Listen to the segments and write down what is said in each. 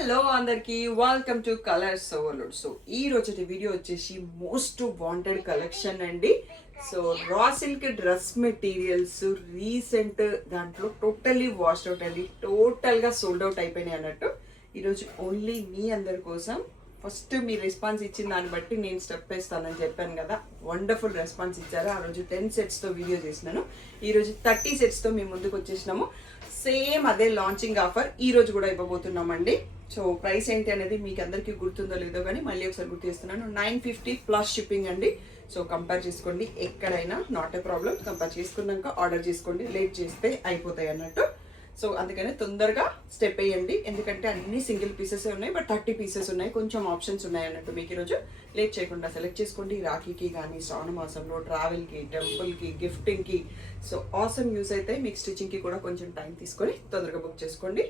Hello అందరికి welcome to colours overload. So ఈ రోజు వీడియో వచ్చేసి మోస్ట్ వాంటెడ్ కలెక్షన్ అండి. So raw silk dress materials recent దాంట్లో టోటల్లీ వాష్డ్ అవుట్ అండి, టోటల్గా సోల్డ్ అవుట్ అయిపోయినాయి అన్నట్టు. ఈరోజు ఓన్లీ మీ అందరి కోసం ఫస్ట్ మీ రెస్పాన్స్ ఇచ్చిన దాన్ని బట్టి నేను స్టెప్ వేస్తానని చెప్పాను కదా, వండర్ఫుల్ రెస్పాన్స్ ఇచ్చారు. ఆ రోజు 10 సెట్స్తో వీడియో చేసినాను, ఈరోజు 30 సెట్స్తో మీ ముందుకు వచ్చేసినాము. సేమ్ అదే లాంచింగ్ ఆఫర్ ఈ రోజు కూడా ఇవ్వబోతున్నామండి. సో ప్రైస్ ఏంటి అనేది మీకు అందరికీ గుర్తుందో లేదో కానీ మళ్ళీ ఒకసారి గుర్తు చేస్తున్నాను. 950 ప్లస్ షిప్పింగ్ అండి. సో కంపేర్ చేసుకోండి, ఎక్కడైనా నాట్ ఏ ప్రాబ్లం. కంపేర్ చేసుకున్నాక ఆర్డర్ చేసుకోండి, లేట్ చేస్తే అయిపోతాయి అన్నట్టు. సో అందుకనే తొందరగా స్టెప్ వేయండి, ఎందుకంటే అన్ని సింగిల్ పీసెస్ ఉన్నాయి, బట్ 30 పీసెస్ ఉన్నాయి, కొంచెం ఆప్షన్స్ ఉన్నాయి అన్నట్టు. మీకు ఈరోజు లేట్ చేయకుండా సెలెక్ట్ చేసుకోండి. రాఖీకి కానీ శ్రావణ మాసంలో ట్రావెల్కి, టెంపుల్కి, గిఫ్టింగ్కి సో ఆసమ్ యూస్ అయితే మీకు స్టిచ్చింగ్కి కూడా కొంచెం టైం తీసుకొని తొందరగా బుక్ చేసుకోండి.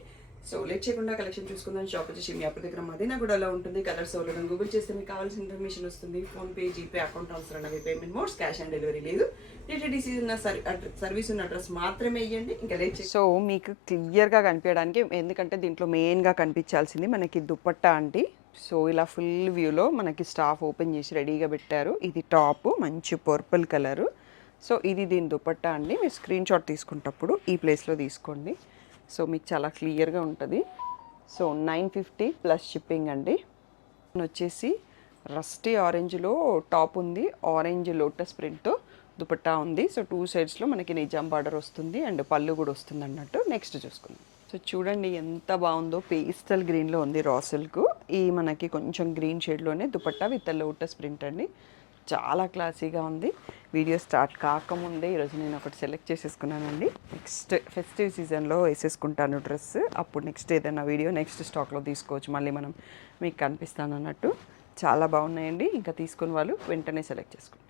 సో లేట్ చేయకుండా కలెక్షన్ చూసుకుందాం. షాప్ వచ్చేసి మీ అప్పటి దగ్గర మదీనాగూడలో ఉంటుంది. కలర్స్ అవైలబుల్, గూగుల్ చేస్తే మీకు కావాల్సిన ఇన్ఫర్మేషన్ వస్తుంది. ఫోన్పే, జీపే, అకౌంట్ ట్రాన్స్ఫర్ అనేవి payment modes, cash on delivery లేదు. డిటిడిసి ఉన్న సర్వీస్ ఉన్న అడ్రస్ మాత్రమే ఇవ్వండి. ఇంకా లేట్ చేసి సో మీకు క్లియర్గా కనిపించడానికి, ఎందుకంటే దీంట్లో మెయిన్గా కనిపించాల్సింది మనకి దుపట్టా అండి. సో ఇలా ఫుల్ వ్యూలో మనకి స్టాఫ్ ఓపెన్ చేసి రెడీగా పెట్టారు. ఇది టాప్, మంచి పర్పుల్ కలరు. సో ఇది దీని దుపట్టా అండి. మీరు స్క్రీన్ షాట్ తీసుకునేటప్పుడు ఈ ప్లేస్లో తీసుకోండి. సో మీకు చాలా క్లియర్గా ఉంటుంది. సో 950 ప్లస్ షిప్పింగ్ అండి. వచ్చేసి రస్టీ ఆరెంజ్లో టాప్ ఉంది, ఆరెంజ్ లోటస్ ప్రింట్తో దుపట్టా ఉంది. సో 2 సైడ్స్లో మనకి నిజాం బార్డర్ వస్తుంది అండ్ పళ్ళు కూడా వస్తుంది అన్నట్టు. నెక్స్ట్ చూసుకుందాం. సో చూడండి ఎంత బాగుందో, పేస్టల్ గ్రీన్లో ఉంది రా సిల్క్. ఈ మనకి కొంచెం గ్రీన్ షేడ్లోనే దుపట్టా విత్ లోటస్ ప్రింట్ అండి, చాలా క్లాసీగా ఉంది. వీడియో స్టార్ట్ కాకముందే ఈరోజు నేను ఒకటి సెలెక్ట్ చేసేసుకున్నానండి. నెక్స్ట్ ఫెస్టివ్ సీజన్లో వేసేసుకుంటాను డ్రెస్, అప్పుడు నెక్స్ట్ ఏదైనా వీడియో నెక్స్ట్ స్టాక్లో తీసుకోవచ్చు, మళ్ళీ మనం మీకు కనిపిస్తాను అన్నట్టు. చాలా బాగున్నాయండి, ఇంకా తీసుకుని వాళ్ళు వెంటనే సెలెక్ట్ చేసుకోండి.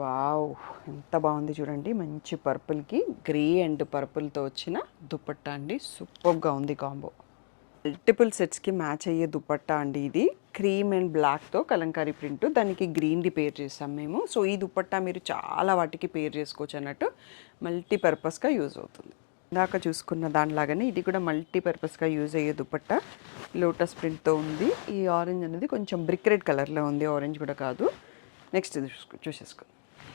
వావ్, ఎంత బాగుంది చూడండి. మంచి పర్పుల్కి గ్రే అండ్ పర్పుల్తో వచ్చిన దుపట్టా అండి, సూపర్గా ఉంది కాంబో. మల్టిపుల్ సెట్స్కి మ్యాచ్ అయ్యే దుపట్టా అండి ఇది. క్రీమ్ అండ్ బ్లాక్తో కలంకారీ ప్రింట్, దానికి గ్రీన్ది పేర్ చేసాం మేము. సో ఈ దుపట్టా మీరు చాలా వాటికి పేర్ చేసుకోవచ్చు అన్నట్టు, మల్టీపర్పస్గా యూజ్ అవుతుంది. ఇందాక చూసుకున్న దానిలాగానే ఇది కూడా మల్టీపర్పస్గా యూజ్ అయ్యే దుపట్టా, లోటస్ ప్రింట్తో ఉంది. ఈ ఆరెంజ్ అనేది కొంచెం బ్రిక్ రెడ్ కలర్లో ఉంది, ఆరెంజ్ కూడా కాదు. నెక్స్ట్ చూసేసుకోండి.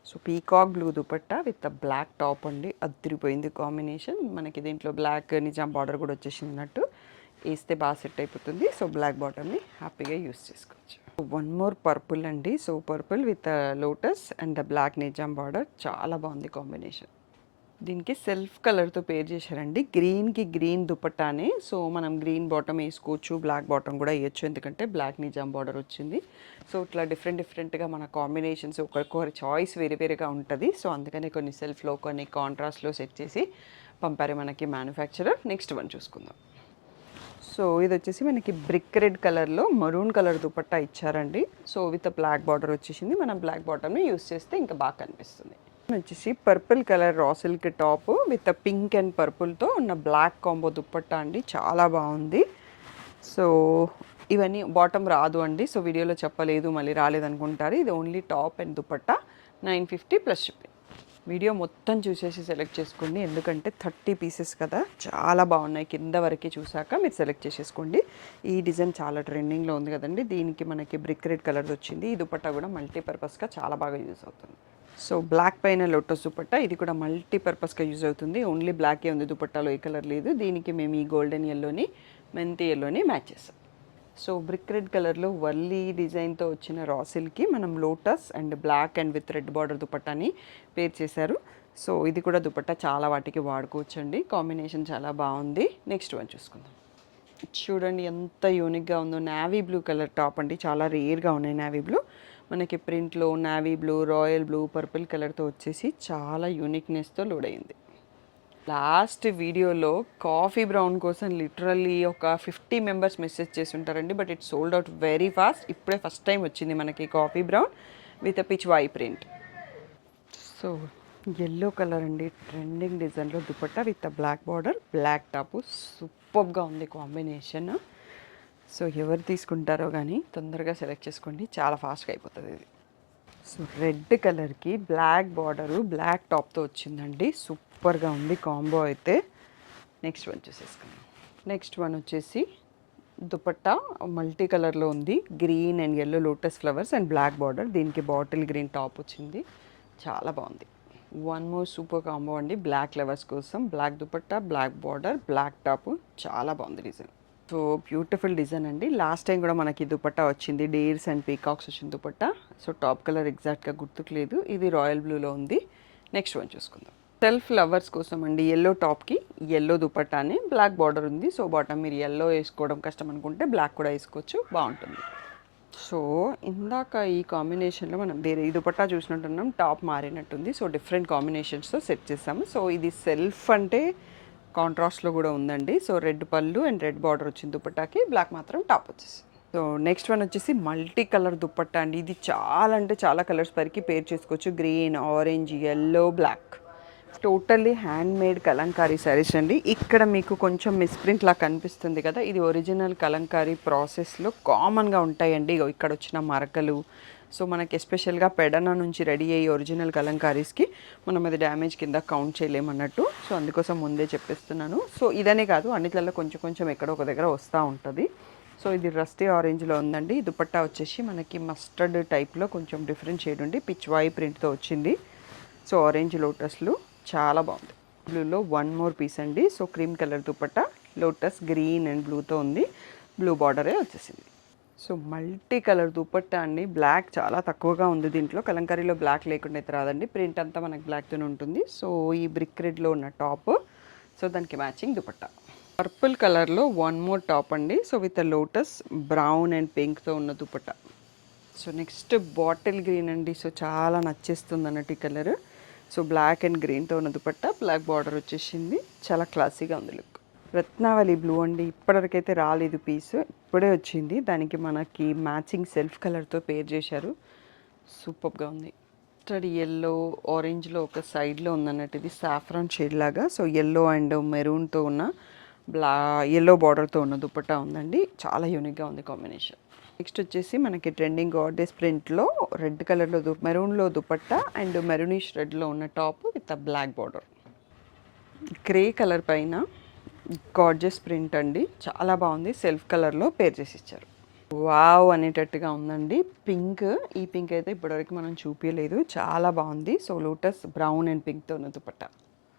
So peacock blue dupatta with black top అండి, అదిరిపోయింది కాంబినేషన్. మనకి దీంట్లో బ్లాక్ నిజాం బార్డర్ కూడా వచ్చేసింది అన్నట్టు, వేస్తే బాగా సెట్ అయిపోతుంది. సో బ్లాక్ బాటమ్ని హ్యాపీగా యూస్ చేసుకోవచ్చు. వన్ మోర్ పర్పుల్ అండి. So purple with lotus and black Nizam border, చాలా బాగుంది కాంబినేషన్. దీనికి సెల్ఫ్ కలర్తో పేర్ చేశారండి, గ్రీన్కి గ్రీన్ దుపట్టానే. సో మనం గ్రీన్ బాటమ్ వేసుకోవచ్చు, బ్లాక్ బాటమ్ కూడా వేయచ్చు, ఎందుకంటే బ్లాక్ నిజాం బార్డర్ వచ్చింది. సో ఇట్లా డిఫరెంట్గా మన కాంబినేషన్స్ ఒక్కొక్కరి చాయిస్ వేరే వేరేగా ఉంటుంది. సో అందుకనే కొన్ని సెల్ఫ్లో కొన్ని కాంట్రాస్ట్లో సెట్ చేసి పంపారు మనకి మ్యానుఫ్యాక్చరర్. నెక్స్ట్ వన్ చూసుకుందాం. సో ఇది వచ్చేసి మనకి బ్రిక్ రెడ్ కలర్లో మరూన్ కలర్ దుపట్టా ఇచ్చారండి. సో విత్ బ్లాక్ బార్డర్ వచ్చేసింది. మనం బ్లాక్ బాటమ్ని యూస్ చేస్తే ఇంకా బాగా కనిపిస్తుంది. వచ్చేసి purple colour raw silk top with pink and పర్పుల్తో ఉన్న బ్లాక్ కాంబో దుపట్టా అండి, చాలా బాగుంది. సో ఇవన్నీ బాటమ్ రాదు అండి, సో వీడియోలో చెప్పలేదు, మళ్ళీ రాలేదనుకుంటారు. ఇది only top and dupatta, 950 plus shipping. Video మొత్తం చూసేసి సెలెక్ట్ చేసుకోండి, ఎందుకంటే 30 పీసెస్ కదా, చాలా బాగున్నాయి. కింద వరకు చూసాక మీరు సెలెక్ట్ చేసేసుకోండి. ఈ డిజైన్ చాలా ట్రెండింగ్లో ఉంది కదండి, దీనికి మనకి బ్రిక్ రెడ్ కలర్ వచ్చింది. ఈ దుపట్టా కూడా మల్టీపర్పస్గా చాలా బాగా యూజ్ అవుతుంది. సో బ్లాక్ పైన లోటస్ దుపట్టా, ఇది కూడా మల్టీపర్పస్గా యూజ్ అవుతుంది. ఓన్లీ బ్లాకే ఉంది దుపట్టాలో, ఏ కలర్ లేదు. దీనికి మేము ఈ గోల్డెన్ ఎల్లోని మెంతి ఎల్లోని మ్యాచ్ చేస్తాం. సో బ్రిక్ రెడ్ కలర్లో వల్లీ డిజైన్తో వచ్చిన రా సిల్క్కి మనం lotus and black and with red border దుపట్టాని పేర్ చేశారు. సో ఇది కూడా దుపట్టా చాలా వాటికి వాడుకోవచ్చండి, కాంబినేషన్ చాలా బాగుంది. నెక్స్ట్ వన్ చూసుకుందాం. చూడండి ఎంత యూనిక్గా ఉందో, నావీ బ్లూ కలర్ టాప్ అండి, చాలా రేర్గా ఉన్నాయి నావీ బ్లూ. మనకి ప్రింట్లో navy blue, royal blue, purple కలర్తో వచ్చేసి చాలా యూనిక్నెస్తో లోడ్ అయింది. లాస్ట్ వీడియోలో కాఫీ బ్రౌన్ కోసం లిటరల్లీ ఒక 50 మెంబర్స్ మెసేజ్ చేసి ఉంటారండి, but it sold out very fast. ఇప్పుడే ఫస్ట్ టైం వచ్చింది మనకి coffee brown with Pichwai print. So yellow colour అండి, ట్రెండింగ్ డిజైన్లో dupatta with black border, black top, సూపర్గా ఉంది కాంబినేషన్. సో ఎవరు తీసుకుంటారో కానీ తొందరగా సెలెక్ట్ చేసుకోండి, చాలా ఫాస్ట్గా అయిపోతుంది ఇది. సో రెడ్ కలర్కి బ్లాక్ బార్డరు, బ్లాక్ టాప్తో వచ్చిందండి, సూపర్గా ఉంది కాంబో అయితే. నెక్స్ట్ వన్ చూసేసుకుందాం. నెక్స్ట్ వన్ వచ్చేసి దుపట్టా మల్టీ కలర్లో ఉంది. Green and yellow lotus flowers and black border. దీనికి బాటిల్ గ్రీన్ టాప్ వచ్చింది. చాలా బాగుంది. వన్ మోర్ సూపర్ కాంబో అండి. బ్లాక్ ఫ్లవర్స్ కోసం black dupatta, black border, black top. చాలా బాగుంది డిజైన్. సో బ్యూటిఫుల్ డిజైన్ అండి. లాస్ట్ టైం కూడా మనకి దుపట్టా వచ్చింది. డేర్స్ అండ్ పీకాక్స్ వచ్చింది దుపట్టా. సో టాప్ కలర్ ఎగ్జాక్ట్గా గుర్తుకు లేదు. ఇది రాయల్ బ్లూలో ఉంది. నెక్స్ట్ వన్ చూసుకుందాం. సెల్ఫ్ లవర్స్ కోసం అండి. ఎల్లో టాప్కి ఎల్లో దుపట్టాని, బ్లాక్ బార్డర్ ఉంది. సో బాటమ్ మీరు ఎల్లో వేసుకోవడం కష్టం అనుకుంటే బ్లాక్ కూడా వేసుకోవచ్చు, బాగుంటుంది. సో ఇందాక ఈ కాంబినేషన్లో మనం వేరే ఈ దుపట్టా చూసినట్టున్నాం, టాప్ మారినట్టుంది. సో డిఫరెంట్ కాంబినేషన్స్తో సెట్ చేసాము. సో ఇది సెల్ఫ్ అంటే కాంట్రాస్ట్లో కూడా ఉందండి. సో రెడ్ పళ్ళు అండ్ రెడ్ బార్డర్ వచ్చింది దుపట్టాకి, బ్లాక్ మాత్రం టాప్ వచ్చేసి. సో నెక్స్ట్ వన్ వచ్చేసి మల్టీ కలర్ దుపట్టా అండి. ఇది చాలా అంటే చాలా కలర్స్ వరకు పేర్ చేసుకోవచ్చు. Green, orange, yellow, black. Totally hand made Kalamkari saris అండి. ఇక్కడ మీకు కొంచెం మిస్ప్రింట్ లా కనిపిస్తుంది కదా, ఇది ఒరిజినల్ కలంకారీ ప్రాసెస్లో కామన్గా ఉంటాయండి. ఇక్కడ వచ్చిన మరకలు, సో మనకి ఎస్పెషల్గా పెడన నుంచి రెడీ అయ్యి ఒరిజినల్ కలంకారీస్కి మనం అది డ్యామేజ్ కింద కౌంట్ చేయలేమన్నట్టు. సో అందుకోసం ముందే చెప్పేస్తున్నాను. సో ఇదనే కాదు, అన్నిట్లలో కొంచెం కొంచెం ఎక్కడో ఒక దగ్గర వస్తూ ఉంటుంది. సో ఇది రస్టీ ఆరెంజ్లో ఉందండి. దుపట్టా వచ్చేసి మనకి మస్టర్డ్ టైప్లో కొంచెం డిఫరెంట్ షేడ్ ఉండి పిచ్వాయి ప్రింట్తో వచ్చింది. సో ఆరెంజ్ లోటస్లు చాలా బాగుంది. బ్లూలో వన్ మోర్ పీస్ అండి. So cream colour dupatta, lotus green and బ్లూతో ఉంది. బ్లూ బార్డరే వచ్చేసింది. సో మల్టీ కలర్ దుపట్టా అండి. బ్లాక్ చాలా తక్కువగా ఉంది దీంట్లో. కలంకారీలో బ్లాక్ లేకుండా అయితే రాదండి. ప్రింట్ అంతా మనకి బ్లాక్తోనే ఉంటుంది. సో ఈ బ్రిక్ రెడ్లో ఉన్న టాప్, సో దానికి మ్యాచింగ్ దుపట్టా. పర్పుల్ కలర్లో వన్ మోర్ టాప్ అండి. So with lotus brown and పింక్తో ఉన్న dupatta. So next bottle green అండి. సో చాలా నచ్చేస్తుంది అన్నట్టు ఈ కలర్. సో బ్లాక్ అండ్ గ్రీన్తో ఉన్న దుపట్టా, బ్లాక్ బార్డర్ వచ్చేసింది. చాలా క్లాసీగా ఉంది లుక్. రత్నావళి బ్లూ అండి. ఇప్పటివరకైతే రాలేదు పీస్, ఇప్పుడే వచ్చింది. దానికి మనకి మ్యాచింగ్ సెల్ఫ్ కలర్తో పేర్ చేశారు. సూపర్గా ఉంది. స్టడీ ఎల్లో ఆరెంజ్లో ఒక సైడ్లో ఉందన్నట్టు, ఇది సాఫ్రాన్ షేడ్ లాగా. సో ఎల్లో అండ్ మెరూన్తో ఉన్న ఎల్లో బార్డర్తో ఉన్న దుపట్టా ఉందండి. చాలా యూనిక్గా ఉంది కాంబినేషన్. నెక్స్ట్ వచ్చేసి మనకి ట్రెండింగ్ గార్డెస్ ప్రింట్లో రెడ్ కలర్లో మెరూన్లో దుపట్టా అండ్ మెరూనిష్ రెడ్లో ఉన్న top with black border. Grey colour పైన గార్జెస్ ప్రింట్ అండి. చాలా బాగుంది. సెల్ఫ్ కలర్లో పేర్ చేసి ఇచ్చారు. వావ్ అనేటట్టుగా ఉందండి. పింక్, ఈ పింక్ అయితే ఇప్పటివరకు మనం చూపించలేదు. చాలా బాగుంది. సో లోటస్ బ్రౌన్ అండ్ పింక్తో ఉన్న dupatta.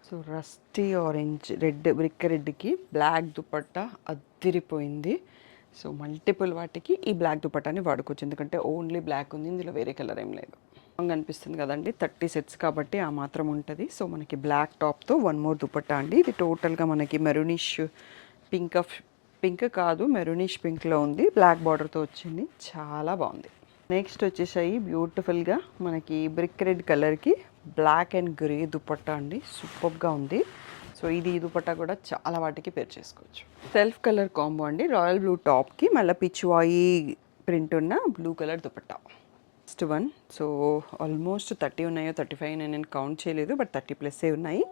So rusty orange red, brick రెడ్కి బ్లాక్ దుపట్టా అద్దిరిపోయింది. సో మల్టిపుల్ వాటికి ఈ బ్లాక్ దుపట్టాని వాడుకోవచ్చు, ఎందుకంటే ఓన్లీ బ్లాక్ ఉంది, ఇందులో వేరే కలర్ ఏం లేదు. అనిపిస్తుంది కదండి, 30 సెట్స్ కాబట్టి ఆ మాత్రం ఉంటుంది. సో మనకి బ్లాక్ టాప్తో వన్ మోర్ దుపట్టా అండి. ఇది టోటల్గా మనకి మెరూనిష్ పింక్ కాదు, మెరూనిష్ పింక్లో ఉంది. బ్లాక్ బార్డర్తో వచ్చింది. చాలా బాగుంది. నెక్స్ట్ వచ్చేసాయి బ్యూటిఫుల్గా మనకి బ్రిక్ రెడ్ కలర్కి బ్లాక్ అండ్ గ్రే దుపట్టా అండి. సూపర్గా ఉంది. సో ఇది దుపట్టా కూడా చాలా వాటికి పేర్ చేసుకోవచ్చు. సెల్ఫ్ కలర్ కాంబో అండి. రాయల్ బ్లూ టాప్కి మళ్ళీ పిచ్వాయి ప్రింట్ ఉన్న blue colour dupatta. Next one. So almost 30 ఉన్నాయో 35 నేను కౌంట్ చేయలేదు, బట్ 30+ ఉన్నాయి.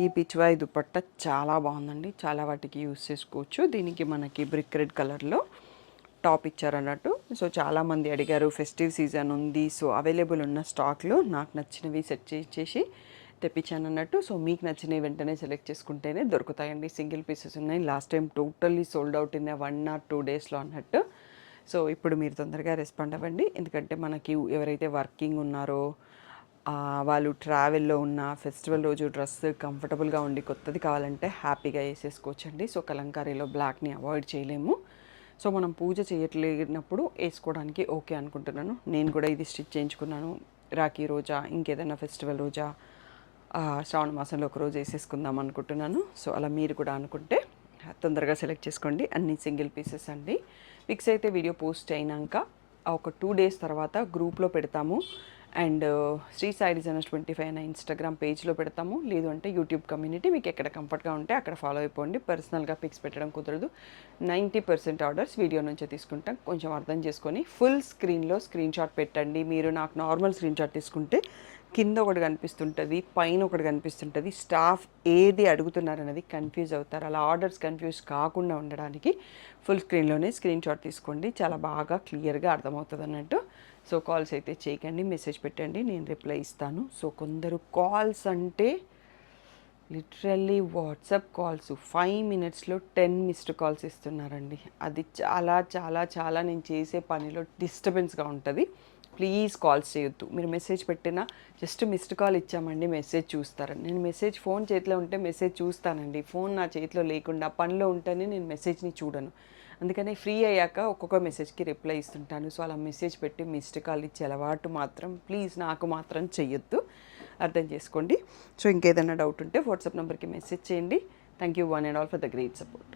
ఈ పిచ్వాయి దుపట్టా చాలా బాగుందండి. చాలా వాటికి యూస్ చేసుకోవచ్చు. దీనికి మనకి బ్రిక్ రెడ్ కలర్లో టాప్ ఇచ్చారన్నట్టు. సో చాలామంది అడిగారు, ఫెస్టివ్ సీజన్ ఉంది, సో అవైలబుల్ ఉన్న స్టాక్లో నాకు నచ్చినవి సెట్ చేసి తెప్పించాను అన్నట్టు. సో మీకు నచ్చినవి వెంటనే సెలెక్ట్ చేసుకుంటేనే దొరుకుతాయండి. సింగిల్ పీసెస్ ఉన్నాయి. Last time totally sold out in 1 or 2 డేస్లో అన్నట్టు. సో ఇప్పుడు మీరు తొందరగా రెస్పాండ్ అవ్వండి, ఎందుకంటే మనకి ఎవరైతే వర్కింగ్ ఉన్నారో వాళ్ళు ట్రావెల్లో ఉన్న ఫెస్టివల్ రోజు డ్రెస్ కంఫర్టబుల్గా ఉండి కొత్తది కావాలంటే హ్యాపీగా వేసేసుకోవచ్చండి. సో కలంకారీలో బ్లాక్ని అవాయిడ్ చేయలేము. సో మనం పూజ చేయట్లేనప్పుడు వేసుకోవడానికి ఓకే అనుకుంటున్నాను. నేను కూడా ఇది స్టిచ్ చేయించుకున్నాను. రాఖీ రోజా, ఇంకేదైనా ఫెస్టివల్ రోజా, శ్రావణ మాసంలో ఒక రోజు వేసేసుకుందాం అనుకుంటున్నాను. సో అలా మీరు కూడా అనుకుంటే తొందరగా సెలెక్ట్ చేసుకోండి. అన్ని సింగిల్ పీసెస్ అండి. పిక్స్ అయితే వీడియో పోస్ట్ అయినాక ఒక 2 days తర్వాత గ్రూప్లో పెడతాము. అండ్ శ్రీ సాయి డిజైనర్స్ 25 అనే ఇన్స్టాగ్రామ్ పేజ్లో పెడతాము. లేదు అంటే యూట్యూబ్ కమ్యూనిటీ మీకు ఎక్కడ కంఫర్ట్గా ఉంటే అక్కడ ఫాలో అయిపోండి. పర్సనల్గా పిక్స్ పెట్టడం కుదరదు. 90% ఆర్డర్స్ వీడియో నుంచే తీసుకుంటాం. కొంచెం అర్థం చేసుకొని ఫుల్ స్క్రీన్లో స్క్రీన్ షాట్ పెట్టండి. మీరు నాకు నార్మల్ స్క్రీన్ షాట్ తీసుకుంటే కింద ఒకటి కనిపిస్తుంటుంది, పైన ఒకటి కనిపిస్తుంటుంది. స్టాఫ్ ఏది అడుగుతున్నారనేది కన్ఫ్యూజ్ అవుతారు. అలా ఆర్డర్స్ కన్ఫ్యూజ్ కాకుండా ఉండడానికి ఫుల్ స్క్రీన్లోనే స్క్రీన్ షాట్ తీసుకోండి. చాలా బాగా క్లియర్గా అర్థమవుతుంది అన్నట్టు. సో కాల్స్ అయితే చేయకండి, మెసేజ్ పెట్టండి, నేను రిప్లై ఇస్తాను. సో కొందరు కాల్స్ అంటే లిటరల్లీ వాట్సాప్ కాల్స్ 5 మినిట్స్లో 10 మిస్డ్ కాల్స్ ఇస్తున్నారండి. అది చాలా చాలా చాలా నేను చేసే పనిలో డిస్టర్బెన్స్గా ఉంటుంది. ప్లీజ్ కాల్స్ చేయొద్దు. మీరు మెసేజ్ పెట్టినా జస్ట్ మిస్డ్ కాల్ ఇచ్చామండి మెసేజ్ చూస్తారని. నేను మెసేజ్ ఫోన్ చేతిలో ఉంటే మెసేజ్ చూస్తానండి. ఫోన్ నా చేతిలో లేకుండా పనిలో ఉంటేనే నేను మెసేజ్ని చూడను. అందుకని ఫ్రీ అయ్యాక ఒక్కొక్క మెసేజ్కి రిప్లై ఇస్తుంటాను. సో అలా మెసేజ్ పెట్టి మిస్డ్ కాల్ ఇచ్చే అలవాటు మాత్రం ప్లీజ్ నాకు మాత్రం చెయ్యొద్దు, అర్థం చేసుకోండి. సో ఇంకేదైనా డౌట్ ఉంటే వాట్సాప్ నెంబర్కి మెసేజ్ చేయండి. Thank you one and all for the great support.